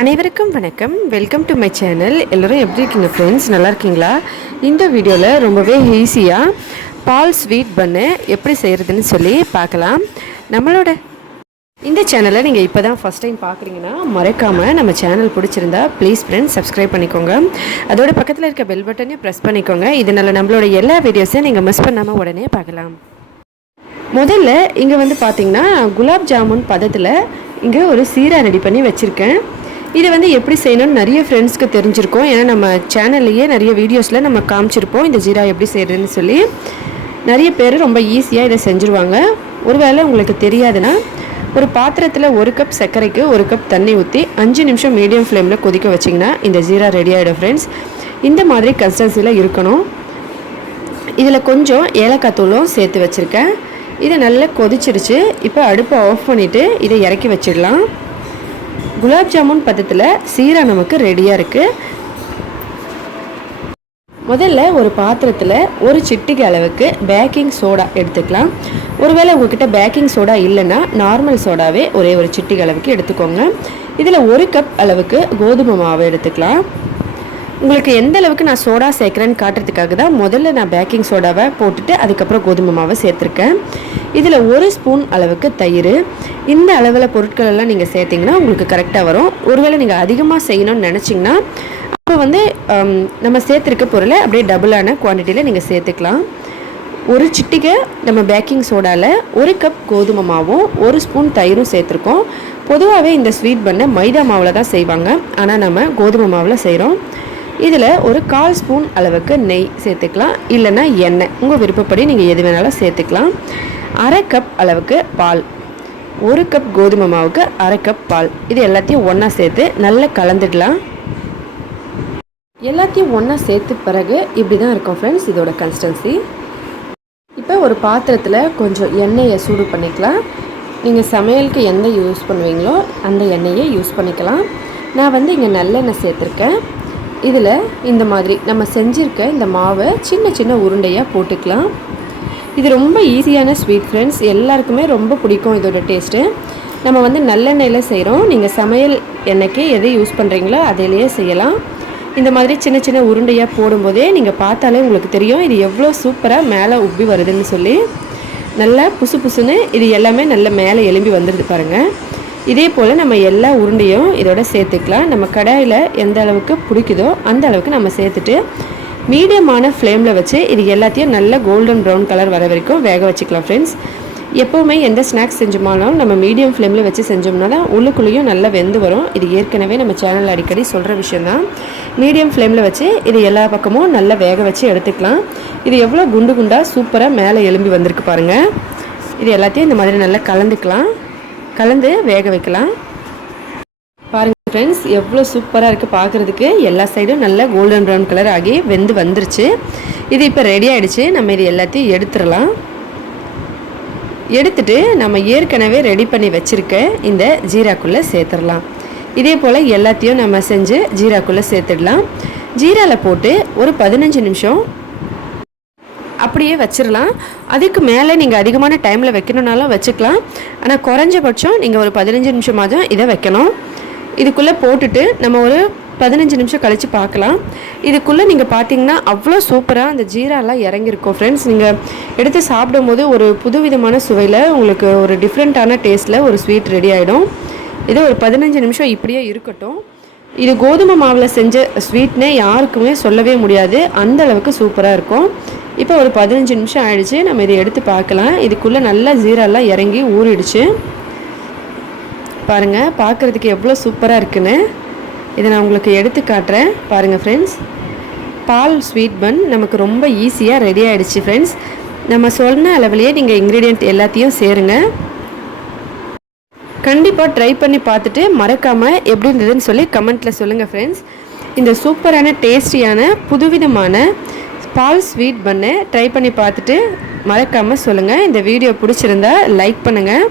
அனைவருக்கும் வணக்கம். Welcome to my channel. எல்லோரும் எப்படி இருக்கீங்க ஃப்ரெண்ட்ஸ்? நல்லா இருக்கீங்களா? இந்த வீடியோவில் ரொம்பவே ஈஸியாக பால் ஸ்வீட் பன்னு எப்படி செய்கிறதுன்னு சொல்லி பார்க்கலாம். நம்மளோட இந்த சேனலை நீங்கள் இப்போ தான் ஃபஸ்ட் டைம் பார்க்குறீங்கன்னா மறக்காமல் நம்ம சேனல் பிடிச்சிருந்தா ப்ளீஸ் ஃப்ரெண்ட்ஸ் சப்ஸ்கிரைப் பண்ணிக்கோங்க. அதோட பக்கத்தில் இருக்க பெல் பட்டனையும் ப்ரெஸ் பண்ணிக்கோங்க. இதனால் நம்மளோட எல்லா வீடியோஸையும் நீங்கள் மிஸ் பண்ணாமல் உடனே பார்க்கலாம். முதல்ல இங்கே பார்த்தீங்கன்னா குலாப் ஜாமுன் பதத்தில் இங்கே ஒரு சீரா ரெடி பண்ணி வச்சுருக்கேன். இதை எப்படி செய்யணும்னு நிறைய ஃப்ரெண்ட்ஸ்க்கு தெரிஞ்சிருக்கோம். ஏன்னா நம்ம சேனல்லையே நிறைய வீடியோஸில் நம்ம காமிச்சிருப்போம் இந்த ஜீரா எப்படி செய்கிறதுன்னு சொல்லி. நிறைய பேர் ரொம்ப ஈஸியாக இதை செஞ்சுருவாங்க. ஒருவேளை உங்களுக்கு தெரியாதுன்னா ஒரு பாத்திரத்தில் 1 கப் சர்க்கரைக்கு 1 கப் தண்ணி ஊற்றி 5 நிமிஷம் மீடியம் ஃப்ளேமில் கொதிக்க வச்சிங்கன்னா இந்த ஜீரா ரெடி ஆகிடும் ஃப்ரெண்ட்ஸ். இந்த மாதிரி கன்சிஸ்டன்சியில் இருக்கணும். இதில் கொஞ்சம் ஏலக்காய் தூளும் சேர்த்து வச்சுருக்கேன். இதை நல்லா கொதிச்சிருச்சு. இப்போ அடுப்பை ஆஃப் பண்ணிவிட்டு இதை இறக்கி வச்சிடலாம். குலாப் ஜாமுன் பதத்தில் சீரா நமக்கு ரெடியாக இருக்குது. முதல்ல ஒரு பாத்திரத்தில் ஒரு சிட்டிகை அளவுக்கு பேக்கிங் சோடா எடுத்துக்கலாம். ஒருவேளை உங்கள்கிட்ட பேக்கிங் சோடா இல்லைன்னா நார்மல் சோடாவே ஒரே ஒரு சிட்டிகை அளவுக்கு எடுத்துக்கோங்க. இதில் 1 கப் அளவுக்கு கோதுமை மாவு எடுத்துக்கலாம். உங்களுக்கு எந்த அளவுக்கு நான் சோடா சேர்க்குறேன்னு காட்டுறதுக்காக தான் முதல்ல நான் பேக்கிங் சோடாவை போட்டுட்டு அதுக்கப்புறம் கோதுமை மாவை சேர்த்துருக்கேன். இதில் 1 ஸ்பூன் அளவுக்கு தயிர். இந்த அளவில் பொருட்கள் எல்லாம் நீங்கள் சேர்த்திங்கன்னா உங்களுக்கு கரெக்டாக வரும். ஒருவேளை நீங்கள் அதிகமாக செய்யணும்னு நினச்சிங்கன்னா அப்போ நம்ம சேர்த்துருக்க பொருளை அப்படியே டபுளான குவான்டிட்டியில் நீங்கள் சேர்த்துக்கலாம். ஒரு சிட்டிகை நம்ம பேக்கிங் சோடாவில் 1 கப் கோதுமை மாவும் 1 ஸ்பூன் தயிரும் சேர்த்துருக்கோம். பொதுவாகவே இந்த ஸ்வீட் பண்ணை மைதா மாவில் தான் செய்வாங்க. ஆனால் நம்ம கோதுமை மாவில் செய்கிறோம். இதில் ஒரு 1/4 ஸ்பூன் அளவுக்கு நெய் சேர்த்துக்கலாம். இல்லைன்னா எண்ணெய், உங்கள் விருப்பப்படி நீங்கள் எது வேணாலும் சேர்த்துக்கலாம். 1/2 கப் அளவுக்கு பால், 1 கப் கோதுமை மாவுக்கு 1/2 கப் பால். இது எல்லாத்தையும் ஒன்றா சேர்த்து நல்லா கலந்துடலாம். எல்லாத்தையும் ஒன்றா சேர்த்து பிறகு இப்படி தான் இருக்கும் ஃப்ரெண்ட்ஸ் இதோட கன்சிஸ்டன்சி. இப்போ ஒரு பாத்திரத்தில் கொஞ்சம் எண்ணெயை சூடு பண்ணிக்கலாம். நீங்கள் சமையலுக்கு எண்ணெய் யூஸ் பண்ணுவீங்களோ அந்த எண்ணெயை யூஸ் பண்ணிக்கலாம். நான் இங்கே நல்லெண்ணெய் சேர்த்துருக்கேன். இதில் இந்த மாதிரி நம்ம செஞ்சுருக்க இந்த மாவை சின்ன சின்ன உருண்டையாக போட்டுக்கலாம். இது ரொம்ப ஈஸியான ஸ்வீட் ஃப்ரெண்ட்ஸ். எல்லாருக்குமே ரொம்ப பிடிக்கும் இதோட டேஸ்ட்டு. நம்ம நல்லெண்ணெயில் செய்கிறோம். நீங்கள் சமையல் எண்ணெய்க்கு எதை யூஸ் பண்ணுறீங்களோ அதிலேயே செய்யலாம். இந்த மாதிரி சின்ன சின்ன உருண்டையாக போடும்போதே நீங்கள் பார்த்தாலே உங்களுக்கு தெரியும் இது எவ்வளோ சூப்பராக மேலே உப்பி வருதுன்னு சொல்லி. நல்லா புசு புசுன்னு இது எல்லாமே நல்ல மேலே எலும்பி வந்துடுது பாருங்கள். இதே போல் நம்ம எல்லா உருண்டையும் இதோட சேர்த்துக்கலாம். நம்ம கடாயில் எந்த அளவுக்கு பிடிக்குதோ அந்த அளவுக்கு நம்ம சேர்த்துட்டு மீடியமான ஃப்ளேமில் வச்சு இது எல்லாத்தையும் நல்ல கோல்டன் ப்ரௌன் கலர் வர வரைக்கும் வேக வச்சுக்கலாம் ஃப்ரெண்ட்ஸ். எப்போவுமே எந்த ஸ்நாக்ஸ் செஞ்சோமாலும் நம்ம மீடியம் ஃப்ளேமில் வச்சு செஞ்சோம்னா தான் உள்ளுக்குள்ளேயும் நல்லா வெந்து வரும். இது ஏற்கனவே நம்ம சேனல் அடிக்கடி சொல்கிற விஷயந்தான். மீடியம் ஃப்ளேமில் வச்சு இது எல்லா பக்கமும் நல்லா வேக வச்சு எடுத்துக்கலாம். இது எவ்வளோ குண்டு குண்டாக சூப்பராக மேலே எலும்பி வந்திருக்கு பாருங்கள். இது எல்லாத்தையும் இந்த மாதிரி நல்லா கலந்து வேக வைக்கலாம். பாருங்கள் ஃப்ரெண்ட்ஸ் எவ்வளோ சூப்பராக இருக்குது பார்க்குறதுக்கு. எல்லா சைடும் நல்லா கோல்டன் ப்ரௌன் கலர் ஆகி வெந்து வந்துருச்சு. இது இப்போ ரெடி ஆகிடுச்சு. நம்ம இது எல்லாத்தையும் எடுத்துடலாம். எடுத்துட்டு நம்ம ஏற்கனவே ரெடி பண்ணி வச்சுருக்க இந்த ஜீராக்குள்ளே சேர்த்துடலாம். இதே போல் எல்லாத்தையும் நம்ம செஞ்சு ஜீராக்குள்ளே சேர்த்துடலாம். ஜீராவில் போட்டு ஒரு 15 நிமிஷம் அப்படியே வச்சிடலாம். அதுக்கு மேலே நீங்கள் அதிகமான டைமில் வைக்கணுன்னாலும் வச்சுக்கலாம். ஆனால் குறைஞ்சபட்சம் நீங்கள் ஒரு 15 நிமிஷமாக தான் இதை வைக்கணும். இதுக்குள்ளே போட்டுட்டு நம்ம ஒரு 15 நிமிஷம் கழித்து பார்க்கலாம். இதுக்குள்ளே நீங்கள் பார்த்தீங்கன்னா அவ்வளோ சூப்பராக அந்த ஜீராலாம் இறங்கியிருக்கும் ஃப்ரெண்ட்ஸ். நீங்கள் எடுத்து சாப்பிடும்போது ஒரு புதுவிதமான சுவையில் உங்களுக்கு ஒரு டிஃப்ரெண்ட்டான டேஸ்ட்டில் ஒரு ஸ்வீட் ரெடி ஆகிடும். இது ஒரு 15 நிமிஷம் இப்படியே இருக்கட்டும். இது கோதுமை மாவில் செஞ்ச ஸ்வீட்னே யாருக்குமே சொல்லவே முடியாது, அந்த அளவுக்கு சூப்பராக இருக்கும். இப்போ ஒரு 15 நிமிஷம் ஆகிடுச்சு. நம்ம இதை எடுத்து பார்க்கலாம். இதுக்குள்ளே நல்லா ஜீராலாம் இறங்கி ஊறிடுச்சு பாருங்கள். பார்க்குறதுக்கு எவ்வளோ சூப்பராக இருக்குன்னு இதை நான் உங்களுக்கு எடுத்து காட்டுறேன் பாருங்கள் ஃப்ரெண்ட்ஸ். பால் ஸ்வீட் பன் நமக்கு ரொம்ப ஈஸியாக ரெடி ஆகிடுச்சு ஃப்ரெண்ட்ஸ். நம்ம சொன்ன அளவுலேயே நீங்கள் இன்க்ரீடியண்ட் எல்லாத்தையும் சேருங்க. கண்டிப்பாக ட்ரை பண்ணி பார்த்துட்டு மறக்காமல் எப்படி இருந்ததுன்னு சொல்லி கமெண்ட்டில் சொல்லுங்கள் ஃப்ரெண்ட்ஸ். இந்த சூப்பரான டேஸ்டியான புதுவிதமான பால் ஸ்வீட் பன்னை ட்ரை பண்ணி பார்த்துட்டு மறக்காமல் சொல்லுங்கள். இந்த வீடியோ பிடிச்சிருந்தா லைக் பண்ணுங்கள்.